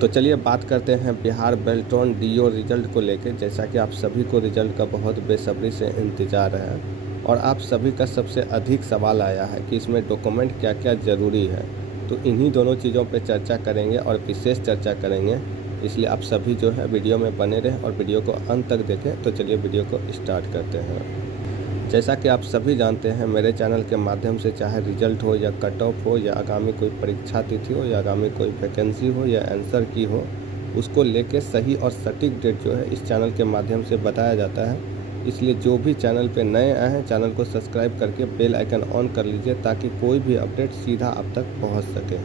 तो चलिए बात करते हैं बिहार बेल्ट्रॉन डीओ रिजल्ट को लेकर। जैसा कि आप सभी को रिजल्ट का बहुत बेसब्री से इंतज़ार है और आप सभी का सबसे अधिक सवाल आया है कि इसमें डॉक्यूमेंट क्या क्या ज़रूरी है। तो इन्हीं दोनों चीज़ों पे चर्चा करेंगे और विशेष चर्चा करेंगे, इसलिए आप सभी जो है वीडियो में बने रहें और वीडियो को अंत तक देखें। तो चलिए वीडियो को स्टार्ट करते हैं। जैसा कि आप सभी जानते हैं, मेरे चैनल के माध्यम से चाहे रिजल्ट हो या कट ऑफ हो या आगामी कोई परीक्षा तिथि हो या आगामी कोई वैकेंसी हो या आंसर की हो, उसको लेके सही और सटीक डेट जो है इस चैनल के माध्यम से बताया जाता है। इसलिए जो भी चैनल पे नए आए हैं, चैनल को सब्सक्राइब करके बेल आइकन ऑन कर लीजिए ताकि कोई भी अपडेट सीधा आप तक पहुँच सके।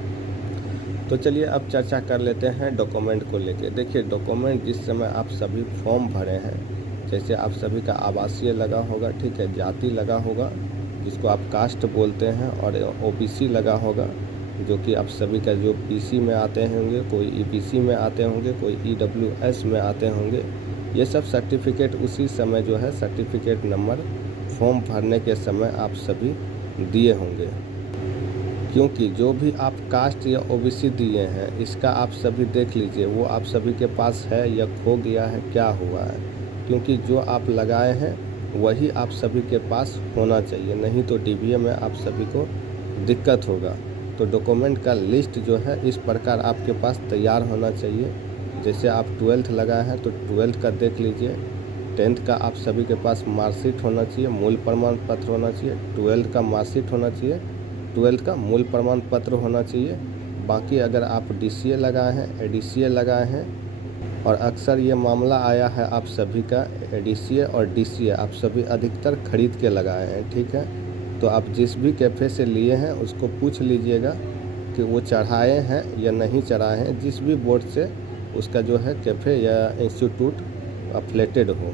तो चलिए अब चर्चा कर लेते हैं डॉक्यूमेंट को लेके। देखिए, डॉक्यूमेंट जिस समय आप सभी फॉर्म भरे हैं, जैसे आप सभी का आवासीय लगा होगा, ठीक है, जाति लगा होगा जिसको आप कास्ट बोलते हैं, और ओबीसी लगा होगा जो कि आप सभी का जो पीसी में आते होंगे, कोई ईपीसी में आते होंगे, कोई ईडब्ल्यूएस में आते होंगे। ये सब सर्टिफिकेट उसी समय जो है सर्टिफिकेट नंबर फॉर्म भरने के समय आप सभी दिए होंगे, क्योंकि जो भी आप कास्ट या ओबीसी दिए हैं इसका आप सभी देख लीजिए वो आप सभी के पास है या खो गया है, क्या हुआ है। क्योंकि जो आप लगाए हैं वही आप सभी के पास होना चाहिए, नहीं तो डीबीए में आप सभी को दिक्कत होगा। तो डॉक्यूमेंट का लिस्ट जो है इस प्रकार आपके पास तैयार होना चाहिए। जैसे आप 12th लगाए हैं तो 12th का देख लीजिए, 10th का आप सभी के पास मार्कशीट होना चाहिए, मूल प्रमाण पत्र होना चाहिए, 12th का मार्कशीट होना चाहिए, 12th का मूल प्रमाण पत्र होना चाहिए। बाकी अगर आप डीसीए लगाए हैं, एडीसीए लगाए हैं, और अक्सर ये मामला आया है आप सभी का एडीसीए और डीसीए आप सभी अधिकतर खरीद के लगाए हैं, ठीक है। तो आप जिस भी कैफ़े से लिए हैं उसको पूछ लीजिएगा कि वो चढ़ाए हैं या नहीं चढ़ाए हैं, जिस भी बोर्ड से उसका जो है कैफ़े या इंस्टीट्यूट अफिलेटेड हो।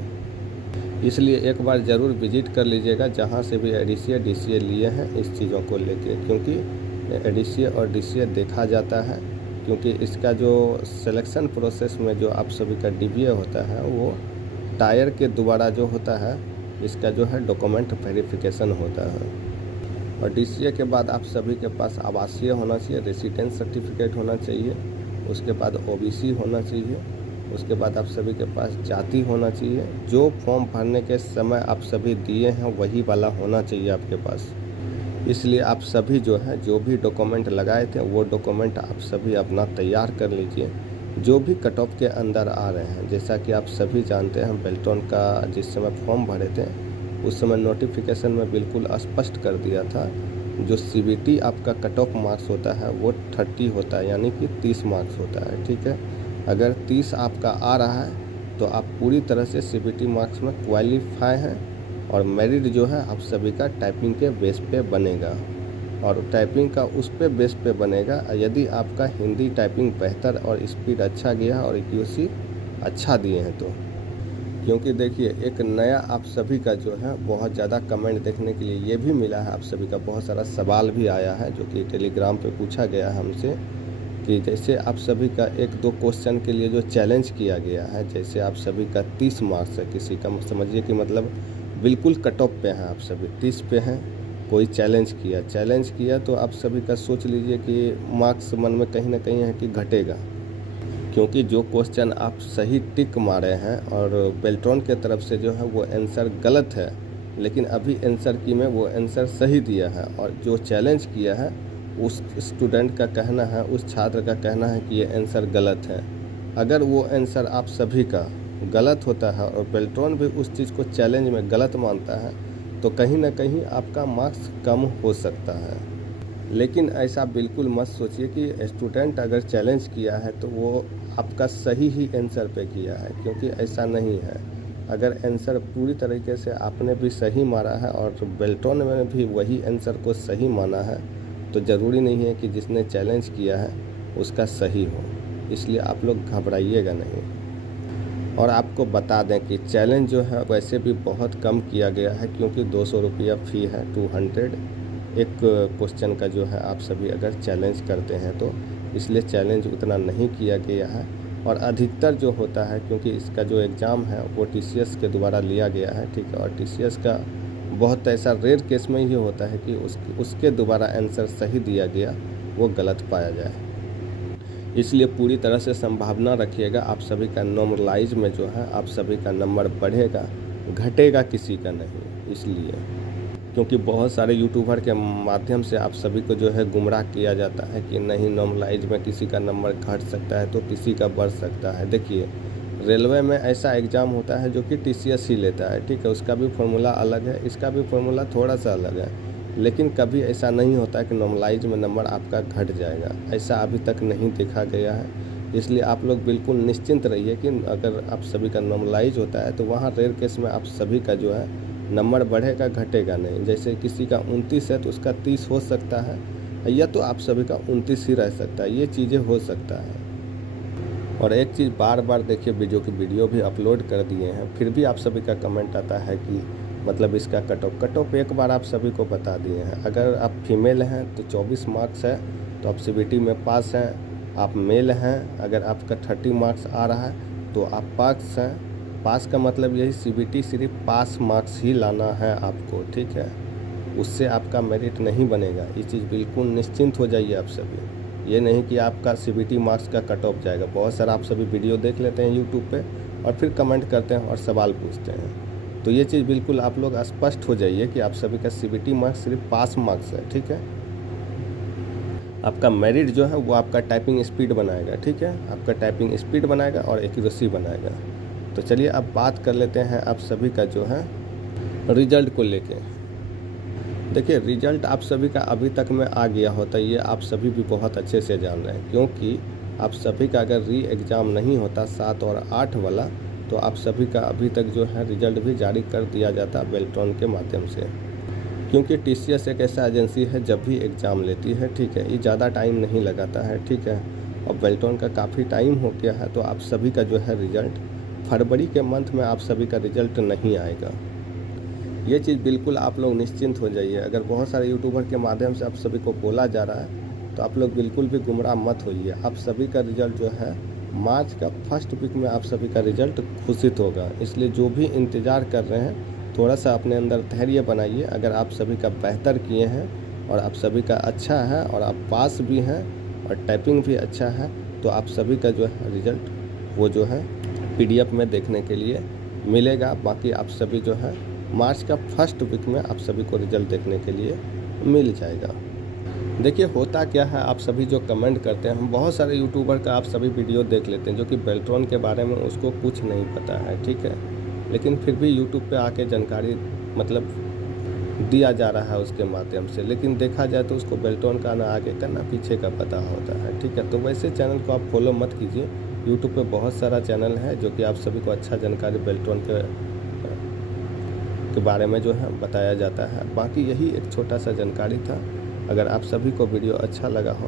इसलिए एक बार ज़रूर विजिट कर लीजिएगा जहाँ से भी एडीसीए डीसीए लिए हैं इस चीज़ों को लेके, क्योंकि एडीसीए और डीसीए देखा जाता है। क्योंकि इसका जो सिलेक्शन प्रोसेस में जो आप सभी का डीबीए होता है वो टायर के द्वारा जो होता है, इसका जो है डॉक्यूमेंट वेरिफिकेशन होता है। और डीसीए के बाद आप सभी के पास आवासीय होना चाहिए, रेसिडेंस सर्टिफिकेट होना चाहिए, उसके बाद ओबीसी होना चाहिए, उसके बाद आप सभी के पास जाति होना चाहिए। जो फॉर्म भरने के समय आप सभी दिए हैं वही वाला होना चाहिए आपके पास। इसलिए आप सभी जो है जो भी डॉक्यूमेंट लगाए थे वो डॉक्यूमेंट आप सभी अपना तैयार कर लीजिए, जो भी कट ऑफ के अंदर आ रहे हैं। जैसा कि आप सभी जानते हैं, बेल्ट्रॉन का जिस समय फॉर्म भरे थे उस समय नोटिफिकेशन में बिल्कुल स्पष्ट कर दिया था, जो सीबीटी आपका कट ऑफ मार्क्स होता है वो 30 होता है, यानी कि 30 मार्क्स होता है, ठीक है। अगर 30 आपका आ रहा है तो आप पूरी तरह से सीबीटी मार्क्स में क्वालिफाई हैं, और मेरिट जो है आप सभी का टाइपिंग के बेस पे बनेगा, और टाइपिंग का उस पे बेस पे बनेगा यदि आपका हिंदी टाइपिंग बेहतर और स्पीड अच्छा गया और एक्यूरेसी अच्छा दिए हैं तो। क्योंकि देखिए, एक नया आप सभी का जो है बहुत ज़्यादा कमेंट देखने के लिए ये भी मिला है, आप सभी का बहुत सारा सवाल भी आया है जो कि टेलीग्राम पे पूछा गया है हमसे, कि जैसे आप सभी का 1-2 क्वेश्चन के लिए जो चैलेंज किया गया है, जैसे आप सभी का 30 मार्क्स है, किसी का समझिए कि मतलब बिल्कुल कट ऑफ पे हैं, आप सभी 30 पे हैं, कोई चैलेंज किया तो आप सभी का सोच लीजिए कि मार्क्स मन में कहीं ना कहीं है कि घटेगा। क्योंकि जो क्वेश्चन आप सही टिक मारे हैं और बेल्ट्रॉन के तरफ से जो है वो आंसर गलत है, लेकिन अभी आंसर की में वो आंसर सही दिया है, और जो चैलेंज किया है उस स्टूडेंट का कहना है, उस छात्र का कहना है कि ये आंसर गलत है। अगर वो आंसर आप सभी का गलत होता है और बेल्ट्रॉन भी उस चीज़ को चैलेंज में गलत मानता है तो कहीं ना कहीं आपका मार्क्स कम हो सकता है। लेकिन ऐसा बिल्कुल मत सोचिए कि स्टूडेंट अगर चैलेंज किया है तो वो आपका सही ही आंसर पे किया है, क्योंकि ऐसा नहीं है। अगर आंसर पूरी तरीके से आपने भी सही मारा है और बेल्ट्रॉन में भी वही आंसर को सही माना है तो ज़रूरी नहीं है कि जिसने चैलेंज किया है उसका सही हो। इसलिए आप लोग घबराइएगा नहीं। और आपको बता दें कि चैलेंज जो है वैसे भी बहुत कम किया गया है, क्योंकि 200 रुपया फ़ी है, 200 एक क्वेश्चन का जो है आप सभी अगर चैलेंज करते हैं तो, इसलिए चैलेंज उतना नहीं किया गया है। और अधिकतर जो होता है, क्योंकि इसका जो एग्ज़ाम है वो टीसीएस के द्वारा लिया गया है, ठीक है, और टीसीएस का बहुत ऐसा रेयर केस में ये होता है कि उसके द्वारा आंसर सही दिया गया वो गलत पाया जाए। इसलिए पूरी तरह से संभावना रखिएगा आप सभी का नॉर्मलाइज में जो है आप सभी का नंबर बढ़ेगा, घटेगा किसी का नहीं। इसलिए क्योंकि बहुत सारे यूट्यूबर के माध्यम से आप सभी को जो है गुमराह किया जाता है कि नहीं नॉर्मलाइज में किसी का नंबर घट सकता है तो किसी का बढ़ सकता है। देखिए रेलवे में ऐसा एग्ज़ाम होता है जो कि TCS ही लेता है, ठीक है, उसका भी फॉर्मूला अलग है, इसका भी फॉर्मूला थोड़ा सा अलग है, लेकिन कभी ऐसा नहीं होता कि नॉर्मलाइज में नंबर आपका घट जाएगा, ऐसा अभी तक नहीं देखा गया है। इसलिए आप लोग बिल्कुल निश्चिंत रहिए कि अगर आप सभी का नॉर्मलाइज होता है तो वहाँ रेयर केस में आप सभी का जो है नंबर बढ़ेगा, घटेगा नहीं। जैसे किसी का 29 है तो उसका 30 हो सकता है, या तो आप सभी का 29 ही रह सकता है, ये चीज़ें हो सकता है। और एक चीज़ बार बार देखिए वीडियो भी अपलोड कर दिए हैं, फिर भी आप सभी का कमेंट आता है कि मतलब इसका कट ऑफ एक बार आप सभी को बता दिए हैं। अगर आप फीमेल हैं तो 24 मार्क्स है तो आप CBT में पास हैं। आप मेल हैं अगर आपका 30 मार्क्स आ रहा है तो आप पास हैं। पास का मतलब यही CBT सिर्फ पास मार्क्स ही लाना है आपको, ठीक है, उससे आपका मेरिट नहीं बनेगा। ये चीज़ बिल्कुल निश्चिंत हो जाइए आप सभी। ये नहीं कि आपका CBT मार्क्स का कट ऑफ जाएगा। बहुत सारा आप सभी वीडियो देख लेते हैं यूट्यूब पे और फिर कमेंट करते हैं और सवाल पूछते हैं, तो ये चीज़ बिल्कुल आप लोग स्पष्ट हो जाइए कि आप सभी का CBT मार्क्स सिर्फ पास मार्क्स है, ठीक है। आपका मेरिट जो है वो आपका टाइपिंग स्पीड बनाएगा, ठीक है, आपका टाइपिंग स्पीड बनाएगा और एक्यूरेसी बनाएगा। तो चलिए अब बात कर लेते हैं आप सभी का जो है रिजल्ट को लेके। देखिए रिजल्ट आप सभी का अभी तक में आ गया होता है, ये आप सभी भी बहुत अच्छे से जान रहे हैं, क्योंकि आप सभी का अगर री एग्ज़ाम नहीं होता 7 और 8 वाला तो आप सभी का अभी तक जो है रिजल्ट भी जारी कर दिया जाता बेल्ट्रॉन के माध्यम से। क्योंकि TCS एक ऐसा एजेंसी है जब भी एग्ज़ाम लेती है, ठीक है, ये ज़्यादा टाइम नहीं लगाता है, ठीक है, और बेल्ट्रॉन का काफ़ी टाइम हो गया है तो आप सभी का जो है रिजल्ट फरवरी के मंथ में आप सभी का रिजल्ट नहीं आएगा। ये चीज़ बिल्कुल आप लोग निश्चिंत हो जाइए। अगर बहुत सारे यूट्यूबर के माध्यम से आप सभी को बोला जा रहा है तो आप लोग बिल्कुल भी गुमराह मत होइए। आप सभी का रिजल्ट जो है मार्च का फर्स्ट वीक में आप सभी का रिजल्ट घोषित होगा। इसलिए जो भी इंतज़ार कर रहे हैं थोड़ा सा अपने अंदर धैर्य बनाइए। अगर आप सभी का बेहतर किए हैं और आप सभी का अच्छा है और आप पास भी हैं और टाइपिंग भी अच्छा है तो आप सभी का जो है रिजल्ट वो जो है PDF में देखने के लिए मिलेगा। बाकी आप सभी जो है मार्च का फर्स्ट वीक में आप सभी को रिजल्ट देखने के लिए मिल जाएगा। देखिए होता क्या है, आप सभी जो कमेंट करते हैं, हम बहुत सारे यूट्यूबर का आप सभी वीडियो देख लेते हैं जो कि बेल्ट्रॉन के बारे में उसको कुछ नहीं पता है, ठीक है, लेकिन फिर भी यूट्यूब पे आके जानकारी मतलब दिया जा रहा है उसके माध्यम से। लेकिन देखा जाए तो उसको बेल्ट्रॉन का ना आगे का ना पीछे का पता होता है, ठीक है। तो वैसे चैनल को आप फॉलो मत कीजिए। यूट्यूब पे बहुत सारा चैनल है जो कि आप सभी को अच्छा जानकारी बेल्ट्रॉन के बारे में जो है बताया जाता है। बाकी यही एक छोटा सा जानकारी था। अगर आप सभी को वीडियो अच्छा लगा हो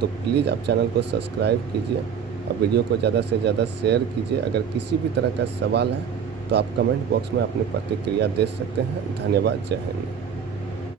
तो प्लीज़ आप चैनल को सब्सक्राइब कीजिए और वीडियो को ज़्यादा से ज़्यादा शेयर कीजिए। अगर किसी भी तरह का सवाल है तो आप कमेंट बॉक्स में अपनी प्रतिक्रिया दे सकते हैं। धन्यवाद, जय हिंद।